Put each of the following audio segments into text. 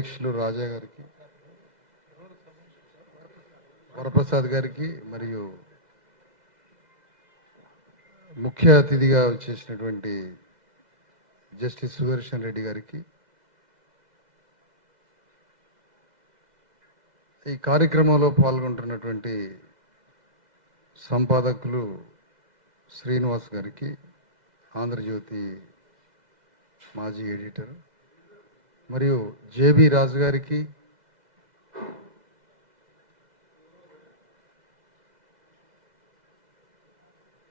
అధ్యక్షులు రాజా గారికి, వరప్రసాద్ గారికి, మరియు ముఖ్య అతిథిగా వచ్చేసినటువంటి జస్టిస్ సుదర్శన్ రెడ్డి గారికి, ఈ కార్యక్రమంలో పాల్గొంటున్నటువంటి సంపాదకులు శ్రీనివాస్ గారికి, ఆంధ్రజ్యోతి మాజీ ఎడిటర్, మరియు జేబీ రాజు గారికి,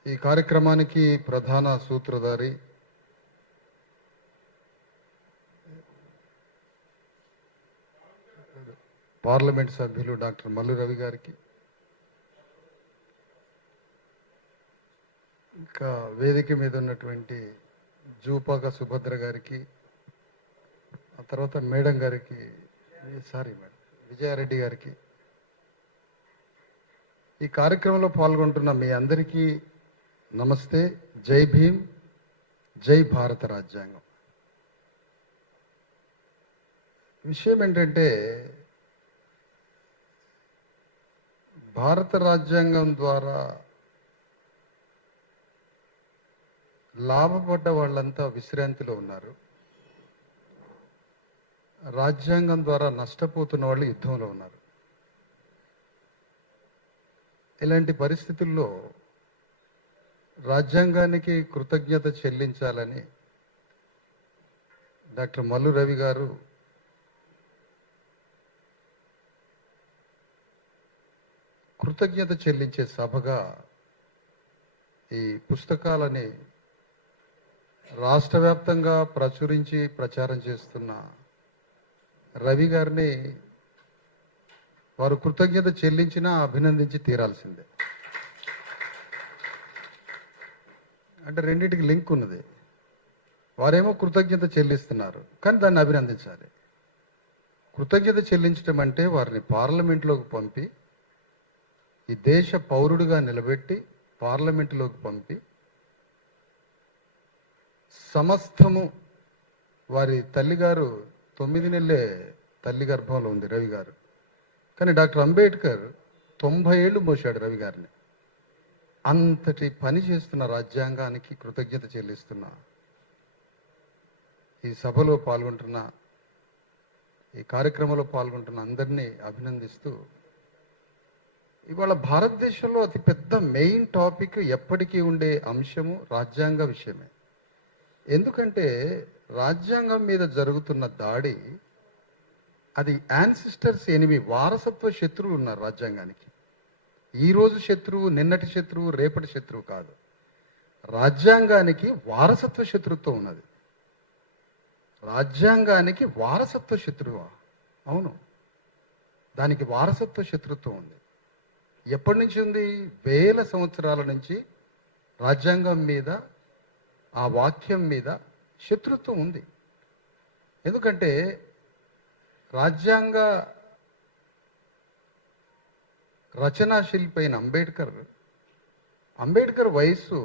ఈ కార్యక్రమానికి ప్రధాన సూత్రధారి పార్లమెంట్ సభ్యులు డాక్టర్ మల్లు రవి గారికి, ఇంకా వేదిక మీద ఉన్నటువంటి జూపాక సుభద్ర గారికి, ఆ తర్వాత మేడం గారికి, మేడం విజయారెడ్డి గారికి, ఈ కార్యక్రమంలో పాల్గొంటున్న మీ అందరికీ నమస్తే. జై భీమ్, జై భారత రాజ్యాంగం. విషయం ఏంటంటే, భారత రాజ్యాంగం ద్వారా లాభపడ్డ వాళ్ళంతా విశ్రాంతిలో ఉన్నారు. రాజ్యాంగం ద్వారా నష్టపోతున్న వాళ్ళు యుద్ధంలో ఉన్నారు. ఇలాంటి పరిస్థితుల్లో రాజ్యాంగానికి కృతజ్ఞత చెల్లించాలని డాక్టర్ మల్లు రవి గారు కృతజ్ఞత చెల్లించే సభగా ఈ పుస్తకాలని రాష్ట్ర వ్యాప్తంగా ప్రచురించి ప్రచారం చేస్తున్న రవి గారిని వారు కృతజ్ఞత చెల్లించినా అభినందించి తీరాల్సిందే. అంటే రెండింటికి లింక్ ఉన్నది. వారేమో కృతజ్ఞత చెల్లిస్తున్నారు, కానీ దాన్ని అభినందించాలి. కృతజ్ఞత చెల్లించడం అంటే వారిని పార్లమెంట్లోకి పంపి, ఈ దేశ పౌరుడిగా నిలబెట్టి పార్లమెంటులోకి పంపి, సమస్తము వారి తల్లిగారు 9 నెలలే తల్లి గర్భంలో ఉంది రవి గారు, కానీ డాక్టర్ అంబేద్కర్ 90 ఏళ్ళు మోసాడు రవి గారిని. అంతటి పని చేస్తున్న రాజ్యాంగానికి కృతజ్ఞత చెల్లిస్తున్న ఈ సభలో పాల్గొంటున్న, ఈ కార్యక్రమంలో పాల్గొంటున్న అందరినీ అభినందిస్తూ, ఇవాళ భారతదేశంలో అతిపెద్ద మెయిన్ టాపిక్ ఎప్పటికీ ఉండే అంశము రాజ్యాంగ విషయమే. ఎందుకంటే రాజ్యాంగం మీద జరుగుతున్న దాడి, అది యాన్సిస్టర్స్ ఎనిమి, వారసత్వ శత్రువులు ఉన్నారు రాజ్యాంగానికి. ఈరోజు శత్రువు, నిన్నటి శత్రువు, రేపటి శత్రువు కాదు. రాజ్యాంగానికి వారసత్వ శత్రుత్వం ఉన్నది. రాజ్యాంగానికి వారసత్వ శత్రువా? అవును, దానికి వారసత్వ శత్రుత్వం ఉంది. ఎప్పటి నుంచి ఉంది? వేల సంవత్సరాల నుంచి రాజ్యాంగం మీద, ఆ వాక్యం మీద శత్రుత్వం ఉంది. ఎందుకంటే రాజ్యాంగ రచనా శిల్పి అయిన అంబేద్కర్ వయసు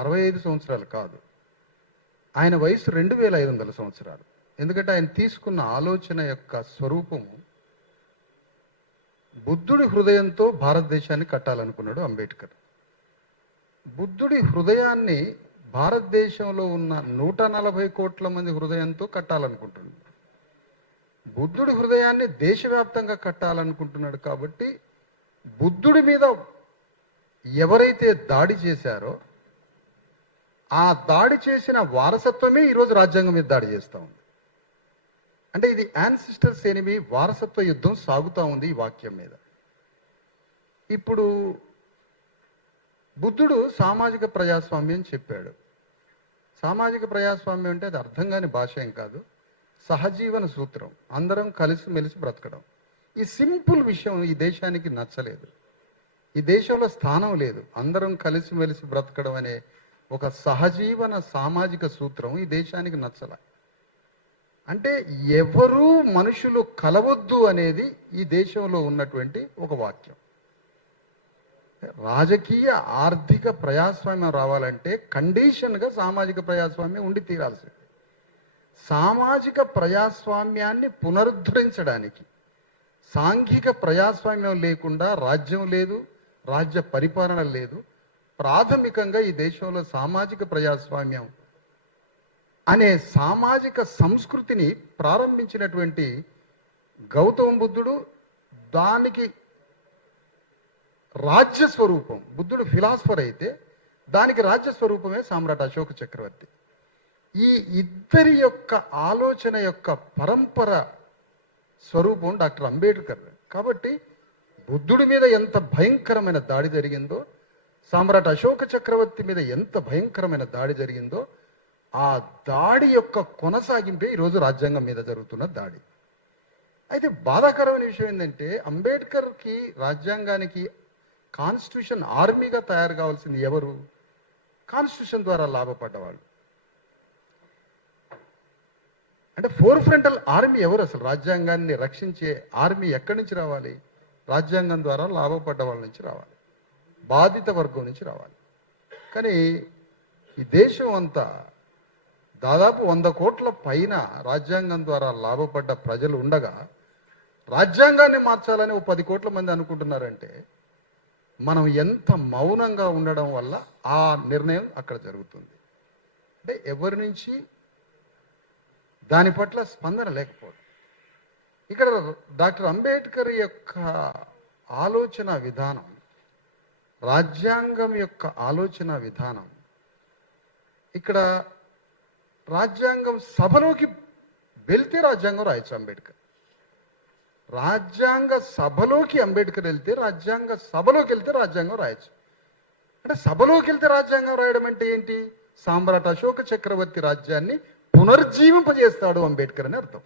65 సంవత్సరాలు కాదు, ఆయన వయసు 2500 సంవత్సరాలు. ఎందుకంటే ఆయన తీసుకున్న ఆలోచన యొక్క స్వరూపము బుద్ధుడి హృదయంతో భారతదేశాన్ని కట్టాలనుకున్నాడు అంబేద్కర్. బుద్ధుడి హృదయాన్ని భారతదేశంలో ఉన్న 140 కోట్ల మంది హృదయంతో కట్టాలనుకుంటున్నాడు. బుద్ధుడి హృదయాన్ని దేశవ్యాప్తంగా కట్టాలనుకుంటున్నాడు. కాబట్టి బుద్ధుడి మీద ఎవరైతే దాడి చేశారో ఆ దాడి చేసిన వారసత్వమే ఈరోజు రాజ్యాంగం మీద దాడి చేస్తూ ఉంది. అంటే ఇది యాన్సిస్టర్స్ ఎనిమి, వారసత్వ యుద్ధం సాగుతూ ఉంది ఈ వాక్యం మీద. ఇప్పుడు బుద్ధుడు సామాజిక ప్రజాస్వామ్యం చెప్పాడు. సామాజిక ప్రజాస్వామ్యం అంటే అది అర్థం కాని భాష ఏం కాదు, సహజీవన సూత్రం, అందరం కలిసిమెలిసి బ్రతకడం. ఈ సింపుల్ విషయం ఈ దేశానికి నచ్చలేదు. ఈ దేశంలో స్థానం లేదు. అందరం కలిసిమెలిసి బ్రతకడం అనే ఒక సహజీవన సామాజిక సూత్రం ఈ దేశానికి నచ్చల. అంటే ఎవరూ మనుషులు కలవద్దు అనేది ఈ దేశంలో ఉన్నటువంటి ఒక వాక్యం. రాజకీయ ఆర్థిక ప్రజాస్వామ్యం రావాలంటే కండిషన్గా సామాజిక ప్రజాస్వామ్యం ఉండి తీరాల్సింది. సామాజిక ప్రజాస్వామ్యాన్ని పునరుద్ధరించడానికి, సాంఘిక ప్రజాస్వామ్యం లేకుండా రాజ్యం లేదు, రాజ్య పరిపాలన లేదు. ప్రాథమికంగా ఈ దేశంలో సామాజిక ప్రజాస్వామ్యం అనే సామాజిక సంస్కృతిని ప్రారంభించినటువంటి గౌతమ బుద్ధుడు, దానికి రాజ్య స్వరూపం, బుద్ధుడు ఫిలాసఫర్ అయితే దానికి రాజ్య స్వరూపమే సామ్రాట్ అశోక చక్రవర్తి. ఈ ఇద్దరి యొక్క ఆలోచన యొక్క పరంపర స్వరూపం డాక్టర్ అంబేద్కర్. కాబట్టి బుద్ధుడి మీద ఎంత భయంకరమైన దాడి జరిగిందో, సామ్రాట్ అశోక చక్రవర్తి మీద ఎంత భయంకరమైన దాడి జరిగిందో, ఆ దాడి యొక్క కొనసాగింపే ఈరోజు రాజ్యాంగం మీద జరుగుతున్న దాడి. అయితే బాధాకరమైన విషయం ఏంటంటే, అంబేద్కర్కి రాజ్యాంగానికి కాన్స్టిట్యూషన్ ఆర్మీగా తయారు కావాల్సింది ఎవరు? కాన్స్టిట్యూషన్ ద్వారా లాభపడ్డవాళ్ళు. అంటే ఫోర్ ఫ్రంటల్ ఆర్మీ ఎవరు? అసలు రాజ్యాంగాన్ని రక్షించే ఆర్మీ ఎక్కడి నుంచి రావాలి? రాజ్యాంగం ద్వారా లాభపడ్డ వాళ్ళ నుంచి రావాలి, బాధిత వర్గం నుంచి రావాలి. కానీ ఈ దేశం అంతా దాదాపు 100 కోట్ల పైన రాజ్యాంగం ద్వారా లాభపడ్డ ప్రజలు ఉండగా రాజ్యాంగాన్ని మార్చాలని 10 కోట్ల మంది అనుకుంటున్నారంటే మనం ఎంత మౌనంగా ఉండడం వల్ల ఆ నిర్ణయం అక్కడ జరుగుతుంది. అంటే ఎవరి నుంచి దాని పట్ల స్పందన లేకపోవడం. ఇక్కడ డాక్టర్ అంబేద్కర్ యొక్క ఆలోచన విధానం, రాజ్యాంగం యొక్క ఆలోచన విధానం, ఇక్కడ రాజ్యాంగం సభలోకి వెళ్తే రాజ్యాంగం రాయొచ్చు అంబేద్కర్. రాజ్యాంగ సభలోకి అంబేద్కర్ వెళ్తే, రాజ్యాంగ సభలోకి వెళ్తే రాజ్యాంగం రాయొచ్చు. అంటే సభలోకి వెళ్తే రాజ్యాంగం రాయడం అంటే ఏంటి? సామ్రాట్ అశోక చక్రవర్తి రాజ్యాన్ని పునర్జీవింపజేస్తాడు అంబేద్కర్ అని అర్థం.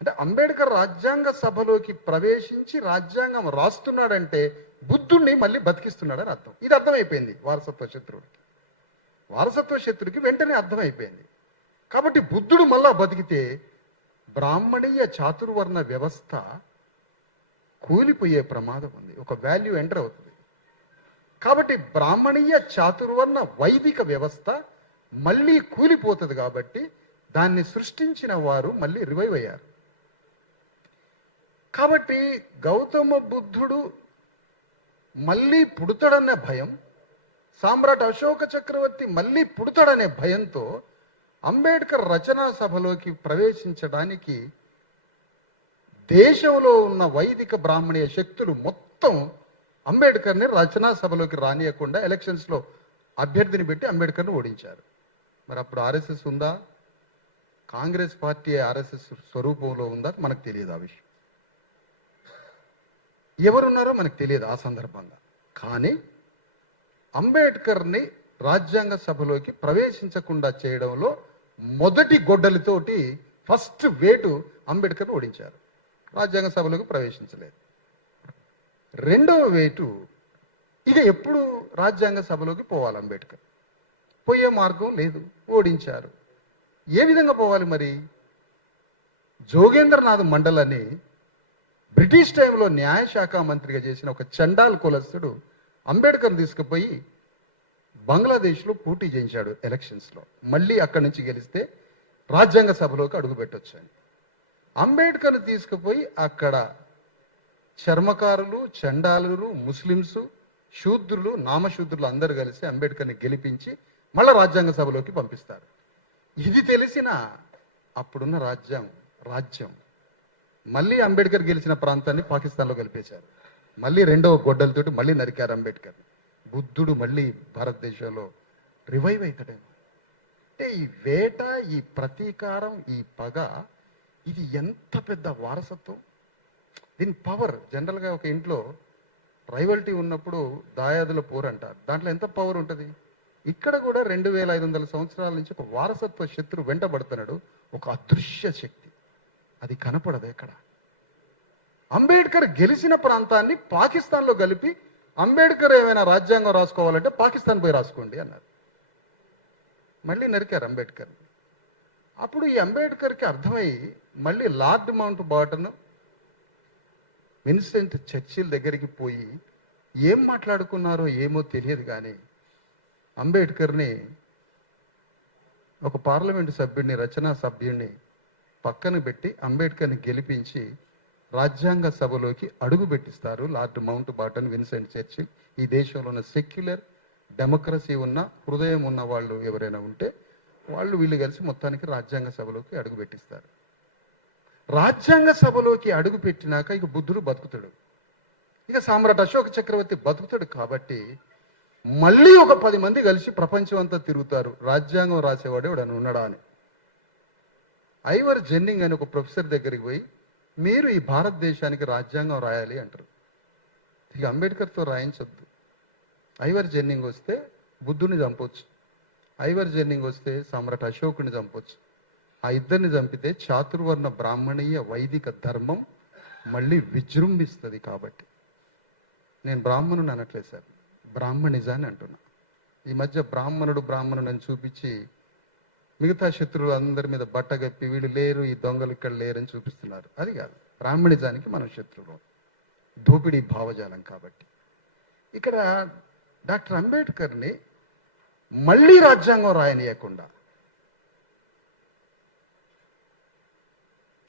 అంటే అంబేద్కర్ రాజ్యాంగ సభలోకి ప్రవేశించి రాజ్యాంగం రాస్తున్నాడంటే బుద్ధుడిని మళ్ళీ బతికిస్తున్నాడని అర్థం. ఇది అర్థమైపోయింది వారసత్వ శత్రువుడికి. వారసత్వ శత్రువుకి వెంటనే అర్థమైపోయింది. కాబట్టి బుద్ధుడు మళ్ళా బతికితే బ్రాహ్మణీయ చాతుర్వర్ణ వ్యవస్థ కూలిపోయే ప్రమాదం ఉంది, ఒక వాల్యూ ఎంటర్ అవుతుంది. కాబట్టి బ్రాహ్మణీయ చాతుర్వర్ణ వైదిక వ్యవస్థ మళ్ళీ కూలిపోతుంది. కాబట్టి దాన్ని సృష్టించిన వారు మళ్ళీ రివైవ్ అయ్యారు. కాబట్టి గౌతమ బుద్ధుడు మళ్ళీ పుడతాడనే భయం, సామ్రాట్ అశోక చక్రవర్తి మళ్ళీ పుడతాడనే భయంతో అంబేద్కర్ రచనా సభలోకి ప్రవేశించడానికి దేశంలో ఉన్న వైదిక బ్రాహ్మణీయ శక్తులు మొత్తం అంబేద్కర్ని రచనా సభలోకి రానియకుండా ఎలక్షన్స్లో అభ్యర్థిని పెట్టి అంబేద్కర్ని ఓడించారు. మరి అప్పుడు ఆర్ఎస్ఎస్ ఉందా? కాంగ్రెస్ పార్టీ ఆర్ఎస్ఎస్ స్వరూపంలో ఉందా? మనకు తెలియదు. ఆ విషయం ఎవరున్నారో మనకు తెలియదు ఆ సందర్భంగా. కానీ అంబేద్కర్ని రాజ్యాంగ సభలోకి ప్రవేశించకుండా చేయడంలో మొదటి గొడ్డలితోటి ఫస్ట్ వేటు అంబేద్కర్ని ఓడించారు. రాజ్యాంగ సభలోకి ప్రవేశించలేదు. రెండవ వేటు, ఇక ఎప్పుడు రాజ్యాంగ సభలోకి పోవాలి అంబేద్కర్? పోయే మార్గం లేదు, ఓడించారు. ఏ విధంగా పోవాలి మరి? జోగేంద్రనాథ్ మండల్ అని బ్రిటిష్ టైంలో న్యాయశాఖ మంత్రిగా చేసిన ఒక చండాల్ కులస్తుడు అంబేద్కర్ని తీసుకుపోయి బంగ్లాదేశ్లో పోటీ చేయించాడు ఎలక్షన్స్లో. మళ్ళీ అక్కడి నుంచి గెలిస్తే రాజ్యాంగ సభలోకి అడుగు పెట్టొచ్చు అని అంబేద్కర్ని తీసుకుపోయి అక్కడ చర్మకారులు, చండాలురు, ముస్లింసు, శూద్రులు, నామశూద్రులు అందరూ కలిసి అంబేద్కర్ని గెలిపించి మళ్ళీ రాజ్యాంగ సభలోకి పంపిస్తారు. ఇది తెలిసిన అప్పుడున్న రాజ్యం మళ్ళీ అంబేద్కర్ గెలిచిన ప్రాంతాన్ని పాకిస్తాన్లో కలిపేశారు. మళ్ళీ రెండవ గొడ్డలతోటి మళ్ళీ నరికారు అంబేద్కర్. బుద్ధుడు మళ్ళీ భారతదేశంలో రివైవ్ అవుతాడేమో. అంటే ఈ వేట, ఈ ప్రతీకారం, ఈ పగ, ఇది ఎంత పెద్ద వారసత్వం. దీని పవర్ జనరల్గా ఒక ఇంట్లో రైవల్టీ ఉన్నప్పుడు దాయాదుల పోరు అంటారు. దాంట్లో ఎంత పవర్ ఉంటుంది? ఇక్కడ కూడా 2500 సంవత్సరాల నుంచి ఒక వారసత్వ శత్రు వెంటబడుతున్నాడు, ఒక అదృశ్య శక్తి. అది కనపడదు ఎక్కడ. అంబేద్కర్ గెలిచిన ప్రాంతాన్ని పాకిస్తాన్లో కలిపి అంబేద్కర్ ఏమైనా రాజ్యాంగం రాసుకోవాలంటే పాకిస్తాన్ పోయి రాసుకోండి అన్నారు. మళ్ళీ నరికారు అంబేద్కర్. అప్పుడు ఈ అంబేద్కర్కి అర్థమై మళ్ళీ లార్డ్ మౌంట్ బాటన్, విన్సెంట్ చర్చిల్ దగ్గరికి పోయి ఏం మాట్లాడుకున్నారో ఏమో తెలియదు, కానీ అంబేద్కర్ని ఒక పార్లమెంటు సభ్యుడిని, రచనా సభ్యుడిని పక్కన పెట్టి అంబేద్కర్ని గెలిపించి రాజ్యాంగ సభలోకి అడుగు పెట్టిస్తారు లార్డ్ మౌంట్ బాటన్, విన్సెంట్ చర్చిల్. ఈ దేశంలో ఉన్న సెక్యులర్ డెమోక్రసీ ఉన్న హృదయం ఉన్న వాళ్ళు ఎవరైనా ఉంటే వాళ్ళు వీళ్ళు కలిసి మొత్తానికి రాజ్యాంగ సభలోకి అడుగు పెట్టిస్తారు. రాజ్యాంగ సభలోకి అడుగు పెట్టినాక ఇక బుద్ధుడు బతుకుతాడు, ఇక సామ్రాట్ అశోక చక్రవర్తి బతుకుతాడు. కాబట్టి మళ్ళీ ఒక 10 మంది కలిసి ప్రపంచం అంతా తిరుగుతారు, రాజ్యాంగం రాసేవాడు ఎవడని ఉన్నాడా అని. ఐవర్ జెన్నింగ్ అని ఒక ప్రొఫెసర్ దగ్గరికి పోయి, మీరు ఈ భారతదేశానికి రాజ్యాంగం రాయాలి అంటారు. ఇక అంబేద్కర్తో రాయించొద్దు. ఐవర్ జెన్నింగ్ వస్తే బుద్ధుని చంపొచ్చు, ఐవర్ జెన్నింగ్ వస్తే సామ్రాట్ అశోకుని చంపొచ్చు. ఆ ఇద్దరిని చంపితే చాతుర్వర్ణ బ్రాహ్మణీయ వైదిక ధర్మం మళ్ళీ విజృంభిస్తుంది. కాబట్టి నేను బ్రాహ్మణుని అనట్లేదు సార్, బ్రాహ్మణిజాన్ని అంటున్నా. ఈ మధ్య బ్రాహ్మణుడు అని చూపించి మిగతా శత్రువులు అందరి మీద బట్టగప్పి వీళ్ళు లేరు, ఈ దొంగలు ఇక్కడ లేరని చూపిస్తున్నారు. అది కాదు, బ్రాహ్మణిజానికి మనం శత్రువులు, దోపిడీ భావజాలం. కాబట్టి ఇక్కడ డాక్టర్ అంబేద్కర్ని మళ్ళీ రాజ్యాంగం రాయనీయకుండా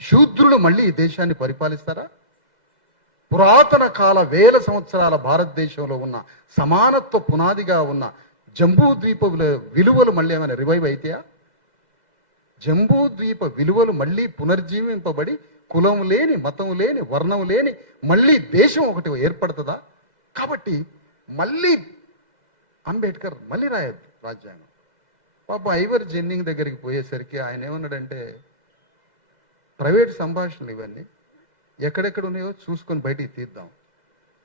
శూద్రులు మళ్ళీ ఈ దేశాన్ని పరిపాలిస్తారా? పురాతన కాల వేల సంవత్సరాల భారతదేశంలో ఉన్న సమానత్వ పునాదిగా ఉన్న జంబూద్వీప విలువలు మళ్ళీ ఏమైనా రివైవ్ అయితాయా? జంబూద్వీప విలువలు మళ్ళీ పునర్జీవింపబడి కులం లేని, మతం లేని, వర్ణం లేని మళ్ళీ దేశం ఒకటి ఏర్పడుతుందా? కాబట్టి మళ్ళీ అంబేద్కర్ మళ్ళీ రాయద్దు రాజ్యాంగం. పాప ఐవర్ జెన్నింగ్ దగ్గరికి పోయేసరికి ఆయన ఏమన్నాడంటే, ప్రైవేట్ సంభాషణలు ఇవన్నీ ఎక్కడెక్కడ ఉన్నాయో చూసుకొని బయటికి తీద్దాం.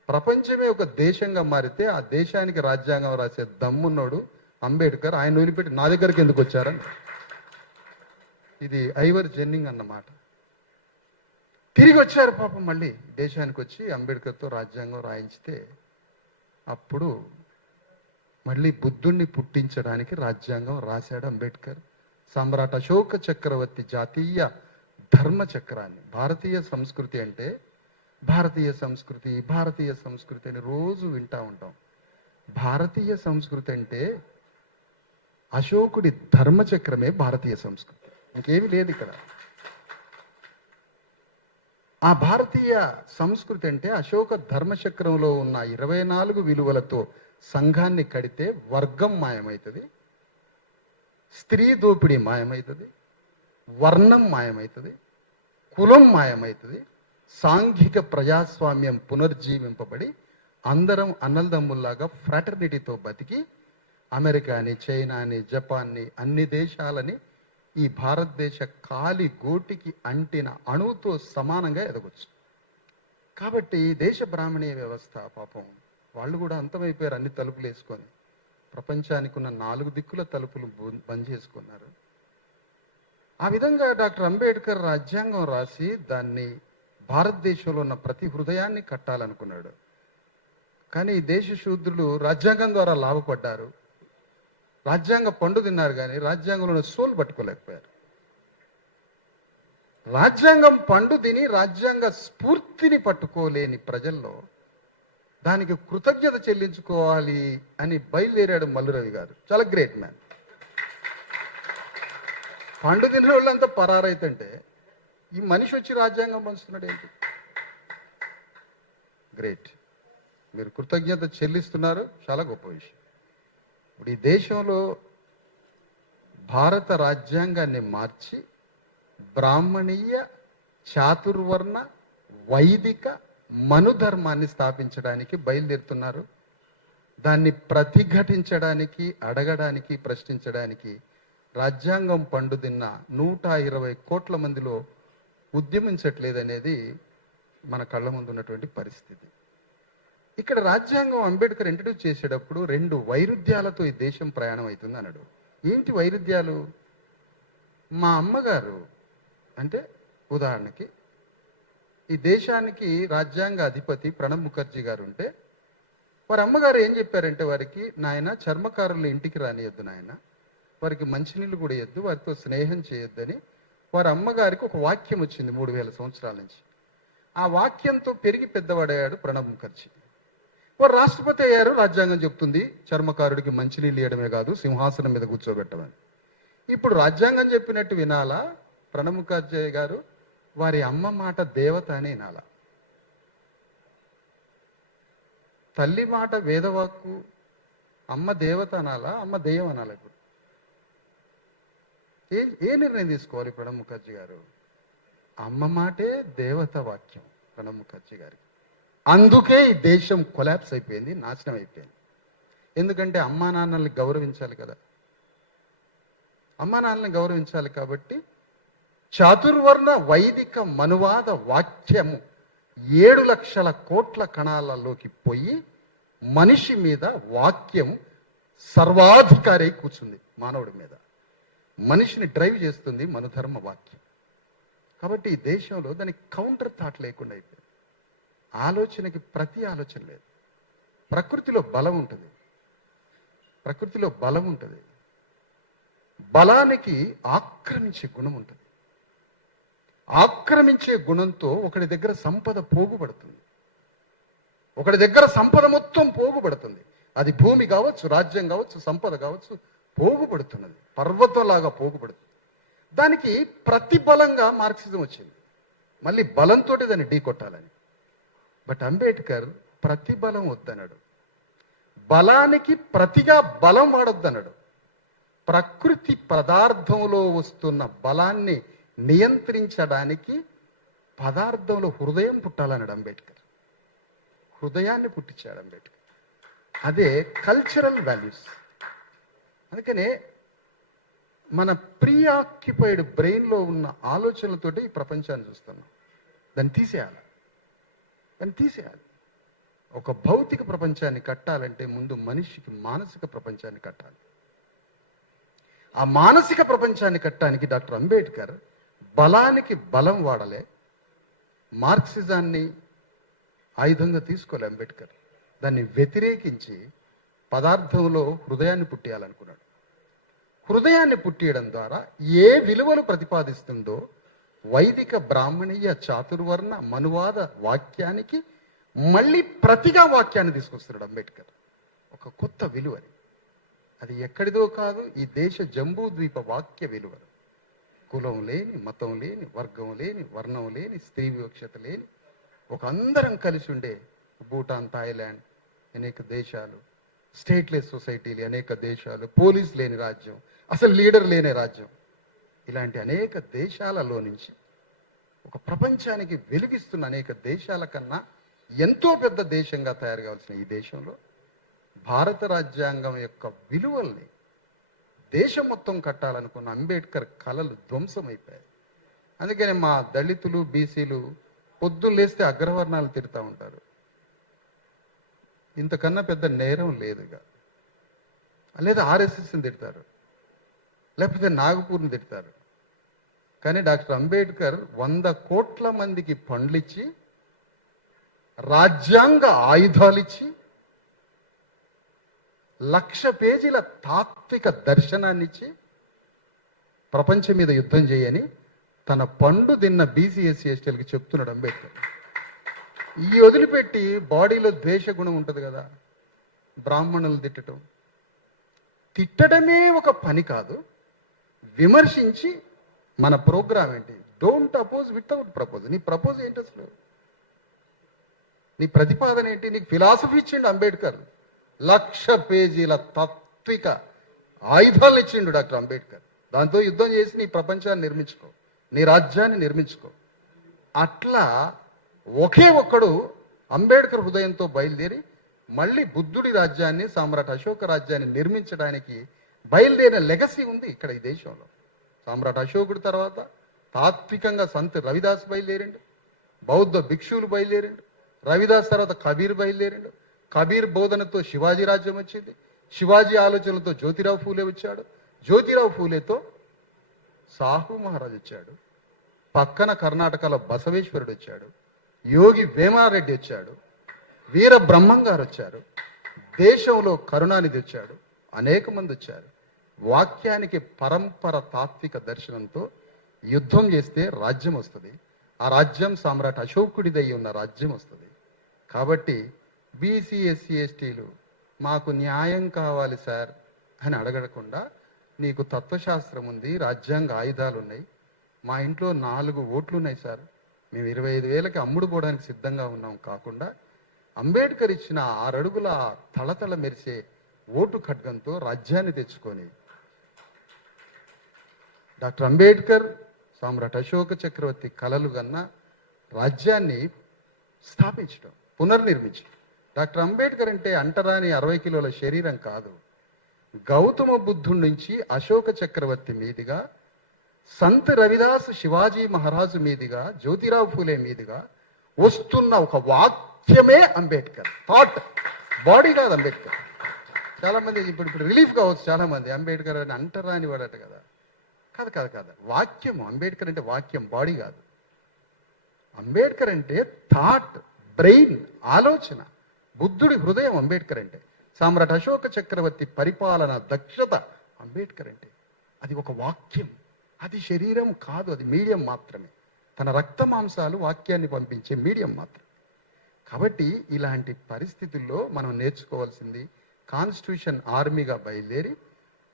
ప్రపంచమే ఒక దేశంగా మారితే ఆ దేశానికి రాజ్యాంగం రాసే దమ్మున్నాడు అంబేద్కర్, ఆయన వదిలిపెట్టి నా దగ్గరికి ఎందుకు వచ్చారని. ఇది ఐవర్ జెన్నింగ్ అన్నమాట. తిరిగి వచ్చారు పాపం, మళ్ళీ దేశానికి వచ్చి అంబేద్కర్తో రాజ్యాంగం రాయించితే అప్పుడు మళ్ళీ బుద్ధుణ్ణి పుట్టించడానికి రాజ్యాంగం రాశాడు అంబేద్కర్. సామ్రాట్ అశోక చక్రవర్తి జాతీయ ధర్మ చక్రాన్ని, భారతీయ సంస్కృతి అంటే భారతీయ సంస్కృతి అని రోజు వింటా ఉంటాం. భారతీయ సంస్కృతి అంటే అశోకుడి ధర్మచక్రమే భారతీయ సంస్కృతి, ఇంకేమీ లేదు ఇక్కడ. ఆ భారతీయ సంస్కృతి అంటే అశోక ధర్మచక్రంలో ఉన్న 24 విలువలతో సంఘాన్ని కడితే వర్గం మాయమవుతుంది, స్త్రీ దోపిడీ మాయమవుతుంది, వర్ణం మాయమవుతుంది, కులం మాయమవుతుంది, సాంఘిక ప్రజాస్వామ్యం పునర్జీవింపబడి అందరం అన్నల్దమ్ముల్లాగా ఫ్రాటర్నిటీతో బతికి అమెరికాని, చైనాని, జపాన్ని, అన్ని దేశాలని ఈ భారతదేశ కాలి గోటికి అంటిన అణువుతో సమానంగా ఎదగొచ్చు. కాబట్టి దేశ బ్రాహ్మణీయ వ్యవస్థ పాపం వాళ్ళు కూడా అంతమైపోయారు. అన్ని తలుపులు వేసుకొని ప్రపంచానికి ఉన్న 4 దిక్కుల తలుపులు బంద్ చేసుకున్నారు. ఆ విధంగా డాక్టర్ అంబేద్కర్ రాజ్యాంగం రాసి దాన్ని భారతదేశంలో ఉన్న ప్రతి హృదయాన్ని కట్టాలనుకున్నాడు. కానీ ఈ దేశ శూద్రులు రాజ్యాంగం ద్వారా లాభపడ్డారు, రాజ్యాంగ పండు తిన్నారు, కానీ రాజ్యాంగంలో సోల్ పట్టుకోలేకపోయారు. రాజ్యాంగం పండు తిని రాజ్యాంగ స్ఫూర్తిని పట్టుకోలేని ప్రజల్లో దానికి కృతజ్ఞత చెల్లించుకోవాలి అని బయలుదేరాడు మల్లురవి గారు. చాలా గ్రేట్ మ్యాన్. పండు తిన్న వాళ్ళంతా పరారైతుంటే ఈ మనిషి వచ్చి రాజ్యాంగం పంచుతున్నాడు ఏంటి? గ్రేట్, మీరు కృతజ్ఞత చెల్లిస్తున్నారు, చాలా గొప్ప విషయం. ఇప్పుడు ఈ దేశంలో భారత రాజ్యాంగాన్ని మార్చి బ్రాహ్మణీయ, చాతుర్వర్ణ, వైదిక, మనుధర్మాన్ని స్థాపించడానికి బయలుదేరుతున్నారు. దాన్ని ప్రతిఘటించడానికి, అడగడానికి, ప్రశ్నించడానికి రాజ్యాంగం పండుదిన్న 120 కోట్ల మందిలో ఉద్యమించట్లేదనేది మన కళ్ళ ముందు ఉన్నటువంటి పరిస్థితి. ఇక్కడ రాజ్యాంగం అంబేద్కర్ ఇంట్రడ్యూస్ చేసేటప్పుడు 2 వైరుధ్యాలతో ఈ దేశం ప్రయాణం అవుతుంది అన్నాడు. ఏంటి వైరుధ్యాలు? మా అమ్మగారు అంటే ఉదాహరణకి ఈ దేశానికి రాజ్యాంగ అధిపతి ప్రణబ్ ముఖర్జీ గారు ఉంటే వారి అమ్మగారు ఏం చెప్పారంటే, వారికి నాయన చర్మకారుల ఇంటికి రానియద్దు నాయన, వారికి మంచినీళ్ళు కూడా ఇవ్వద్దు, వారితో స్నేహం చేయొద్దని వారి అమ్మగారికి ఒక వాక్యం వచ్చింది 3000 సంవత్సరాల నుంచి. ఆ వాక్యంతో పెరిగి పెద్దవాడయ్యాడు ప్రణబ్ ముఖర్జీ. వారు రాష్ట్రపతి అయ్యారు. రాజ్యాంగం చెప్తుంది చర్మకారుడికి మంచినీళ్ళు ఇవ్వడమే కాదు సింహాసనం మీద కూర్చోబెట్టమని. ఇప్పుడు రాజ్యాంగం చెప్పినట్టు వినాలా ప్రణబ్ ముఖర్జీ గారు? వారి అమ్మ మాట దేవత అని వినాలా? తల్లి మాట వేదవాక్కు, అమ్మ దేవత అనాలా, అమ్మ దెయ్యం అనాలా? ఇప్పుడు ఏ నిర్ణయం తీసుకోవాలి ప్రణబ్ ముఖర్జీ గారు? అమ్మ మాటే దేవత వాక్యం ప్రణబ్ ముఖర్జీ గారికి. అందుకే ఈ దేశం కొలాప్స్ అయిపోయింది, నాశనం అయిపోయింది. ఎందుకంటే అమ్మా నాన్నల్ని గౌరవించాలి కదా. అమ్మా నాన్నల్ని గౌరవించాలి కాబట్టి చాతుర్వర్ణ వైదిక మనువాద వాక్యము 7 లక్షల కోట్ల కణాలలోకి పోయి మనిషి మీద వాక్యం సర్వాధికారి కూర్చుంది. మానవుడి మీద మనిషిని డ్రైవ్ చేస్తుంది మనుధర్మ వాక్యం. కాబట్టి ఈ దేశంలో దానికి కౌంటర్ థాట్ లేకుండా అయిపోయింది. ఆలోచనకి ప్రతి ఆలోచన లేదు. ప్రకృతిలో బలం ఉంటుంది, ప్రకృతిలో బలం ఉంటుంది. బలానికి ఆక్రమించే గుణం ఉంటుంది. ఆక్రమించే గుణంతో ఒకడి దగ్గర సంపద పోగుపడుతుంది. ఒకడి దగ్గర సంపద మొత్తం పోగుపడుతుంది. అది భూమి కావచ్చు, రాజ్యం కావచ్చు, సంపద కావచ్చు, పోగుపడుతున్నది. పర్వతంలాగా పోగుపడుతుంది. దానికి ప్రతిబలంగా మార్క్సిజం వచ్చింది. మళ్ళీ బలంతో దాన్ని ఢీకొట్టాలని. బట్ అంబేద్కర్ ప్రతిబలం వద్దన్నాడు. బలానికి ప్రతిగా బలం వాడొద్దన్నాడు. ప్రకృతి పదార్థంలో వస్తున్న బలాన్ని నియంత్రించడానికి పదార్థంలో హృదయం పుట్టాలన్నాడు అంబేద్కర్. హృదయాన్ని పుట్టించాడు అంబేద్కర్. అదే కల్చరల్ వాల్యూస్. అందుకనే మన ప్రీఆక్యుపైడ్ బ్రెయిన్లో ఉన్న ఆలోచనలతోటి ఈ ప్రపంచాన్ని చూస్తున్నాం. దాన్ని తీసేయాలి, దాన్ని తీసేయాలి. ఒక భౌతిక ప్రపంచాన్ని కట్టాలంటే ముందు మనిషికి మానసిక ప్రపంచాన్ని కట్టాలి. ఆ మానసిక ప్రపంచాన్ని కట్టడానికి డాక్టర్ అంబేద్కర్ బలానికి బలం వాడలే, మార్క్సిజాన్ని ఆయుధంగా తీసుకోలే. అంబేద్కర్ దాన్ని వ్యతిరేకించి పదార్థంలో హృదయాన్ని పుట్టేయాలనుకున్నాడు. హృదయాన్ని పుట్టియడం ద్వారా ఏ విలువలు ప్రతిపాదిస్తుందో వైదిక బ్రాహ్మణీయ చాతుర్వర్ణ మనువాద వాక్యానికి మళ్ళీ ప్రతిగా వాక్యాన్ని తీసుకొస్తున్నాడు అంబేద్కర్. ఒక కొత్త విలువని. అది ఎక్కడిదో కాదు, ఈ దేశ జంబూద్వీప వాక్య విలువలు. కులం లేని, మతం లేని, వర్గం లేని, వర్ణం లేని, స్త్రీ వివక్షత లేని, ఒక అందరం కలిసి ఉండే భూటాన్, థాయిలాండ్, అనేక దేశాలు, స్టేట్లెస్ సొసైటీలు అనేక దేశాలు, పోలీస్ లేని రాజ్యం, అసలు లీడర్ లేని రాజ్యం, ఇలాంటి అనేక దేశాలలో నుంచి ఒక ప్రపంచానికి వెలిగిస్తున్న అనేక దేశాల కన్నా ఎంతో పెద్ద దేశంగా తయారు కావాల్సిన ఈ దేశంలో భారత రాజ్యాంగం యొక్క విలువల్ని దేశం మొత్తం కట్టాలనుకున్న అంబేద్కర్ కలలు ధ్వంసమైపోయాయి. అందుకని మా దళితులు, బీసీలు పొద్దున్న లేస్తే అగ్రవర్ణాలు తిరుగుతూ ఉంటారు. ఇంతకన్నా పెద్ద నేరం లేదుగా. లేదా ఆర్ఎస్ఎస్ని తిడతారు, లేకపోతే నాగపూర్ని తిడతారు. కానీ డాక్టర్ అంబేద్కర్ 100 కోట్ల మందికి పండ్లిచ్చి, రాజ్యాంగ ఆయుధాలిచ్చి, 1,00,000 పేజీల తాత్విక దర్శనాన్నిచ్చి ప్రపంచం మీద యుద్ధం చేయని తన పండు తిన్న బీసీ ఎస్సీ ఎస్టీలకు చెప్తున్నాడు అంబేద్కర్. ఈ వదిలిపెట్టి బాడీలో ద్వేష గుణం ఉంటుంది కదా, బ్రాహ్మణులు తిట్టడమే ఒక పని కాదు. విమర్శించి మన ప్రోగ్రామ్ ఏంటి? Don't oppose without propose. నీ ప్రపోజ్ ఏంటి అసలు? నీ ప్రతిపాదన ఏంటి? నీకు ఫిలాసఫీ ఇచ్చిండు అంబేద్కర్. 1,00,000 పేజీల తాత్విక ఆయుధాలను ఇచ్చిండు డాక్టర్ అంబేద్కర్. దాంతో యుద్ధం చేసి నీ ప్రపంచాన్ని నిర్మించుకో, నీ రాజ్యాన్ని నిర్మించుకో. అట్లా ఒకే ఒక్కడు అంబేద్కర్ హృదయంతో బయలుదేరి మళ్ళీ బుద్ధుడి రాజ్యాన్ని, సామ్రాట్ అశోక రాజ్యాన్ని నిర్మించడానికి బయలుదేరిన లెగసీ ఉంది ఇక్కడ ఈ దేశంలో. సామ్రాట్ అశోకుడి తర్వాత తాత్వికంగా సంత్ రవిదాస్ బయలుదేరిండు, బౌద్ధ భిక్షువులు బయలుదేరిండు, రవిదాస్ తర్వాత కబీర్ బయలుదేరిండు, కబీర్ బోధనతో శివాజీ రాజ్యం వచ్చింది, శివాజీ ఆలోచనలతో జ్యోతిరావు ఫూలే వచ్చాడు, జ్యోతిరావు ఫూలేతో సాహు మహారాజ్ వచ్చాడు, పక్కన కర్ణాటకలో బసవేశ్వరుడు వచ్చాడు, యోగి వేమారెడ్డి వచ్చాడు, వీర బ్రహ్మం గారు వచ్చారు, దేశంలో కరుణానిధి వచ్చాడు, అనేక మంది వచ్చారు. వాక్యానికి పరంపర తాత్విక దర్శనంతో యుద్ధం చేస్తే రాజ్యం వస్తుంది. ఆ రాజ్యం సామ్రాట్ అశోకుడిదై ఉన్న రాజ్యం వస్తుంది. కాబట్టి బీసీ ఎస్సీ ఎస్టీలు మాకు న్యాయం కావాలి సార్ అని అడగకుండా నీకు తత్వశాస్త్రం ఉంది, రాజ్యాంగ ఆయుధాలు ఉన్నాయి, మా ఇంట్లో 4 ఓట్లు ఉన్నాయి సార్, మేము 25,000కి అమ్ముడు పోవడానికి సిద్ధంగా ఉన్నాం కాకుండా అంబేద్కర్ ఇచ్చిన 6 అడుగుల తళతళ మెరిసే ఓటు ఖడ్గంతో రాజ్యాన్ని తెచ్చుకొని డాక్టర్ అంబేద్కర్, సామ్రాట్ అశోక చక్రవర్తి కలలు కన్నా రాజ్యాన్ని స్థాపించడం, పునర్నిర్మించడం. డాక్టర్ అంబేద్కర్ అంటే అంటరాని 60 కిలోల శరీరం కాదు. గౌతమ బుద్ధుడి నుంచి అశోక చక్రవర్తి మీదుగా, సంత్ రవిదాస్ శివాజీ మహారాజు మీదుగా, జ్యోతిరావు ఫూలే మీదుగా వస్తున్న ఒక వాక్యమే అంబేద్కర్. థాట్, బాడీ కాదు అంబేద్కర్. చాలా మంది ఇప్పుడు రిలీఫ్ కావచ్చు, చాలా మంది అంబేద్కర్ అని అంటరాని వాడట కదా. కాదు కాదు కాదు, వాక్యం. అంబేద్కర్ అంటే వాక్యం, బాడీ కాదు. అంబేద్కర్ అంటే థాట్, బ్రెయిన్, ఆలోచన. బుద్ధుడి హృదయం అంబేద్కర్ అంటే. సామ్రాట్ అశోక చక్రవర్తి పరిపాలన దక్షత అంబేద్కర్ అంటే. అది ఒక వాక్యం, అది శరీరం కాదు, అది మీడియం మాత్రమే. తన రక్త మాంసాలు వాక్యాన్ని పంపించే మీడియం మాత్రమే. కాబట్టి ఇలాంటి పరిస్థితుల్లో మనం నేర్చుకోవాల్సింది కాన్స్టిట్యూషన్ ఆర్మీగా బయలుదేరి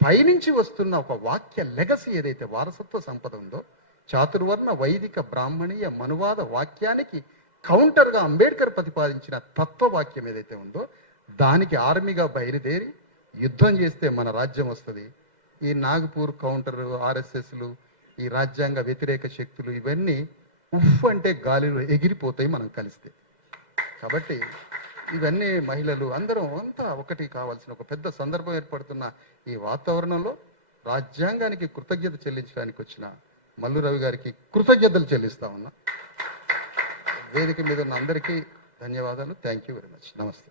పైనుంచి వస్తున్న ఒక వాక్య లెగసీ ఏదైతే వారసత్వ సంపద ఉందో, చాతుర్వర్ణ వైదిక బ్రాహ్మణీయ మనువాద వాక్యానికి కౌంటర్గా అంబేద్కర్ ప్రతిపాదించిన తత్వవాక్యం ఏదైతే ఉందో దానికి ఆర్మీగా బయలుదేరి యుద్ధం చేస్తే మన రాజ్యం వస్తుంది. ఈ నాగపూర్ కౌంటర్, ఆర్ఎస్ఎస్లు, ఈ రాజ్యాంగ వ్యతిరేక శక్తులు ఇవన్నీ ఉఫ్ అంటే గాలిలో ఎగిరిపోతాయి మనం కలిస్తే. కాబట్టి ఇవన్నీ మహిళలు అందరం అంతా ఒకటి కావాల్సిన ఒక పెద్ద సందర్భం ఏర్పడుతున్న ఈ వాతావరణంలో రాజ్యాంగానికి కృతజ్ఞత చెల్లించడానికి వచ్చిన మల్లు రవి గారికి కృతజ్ఞతలు చెల్లిస్తా ఉన్నా. వేదిక మీద ఉన్న అందరికీ ధన్యవాదాలు. Thank you very much. నమస్తే.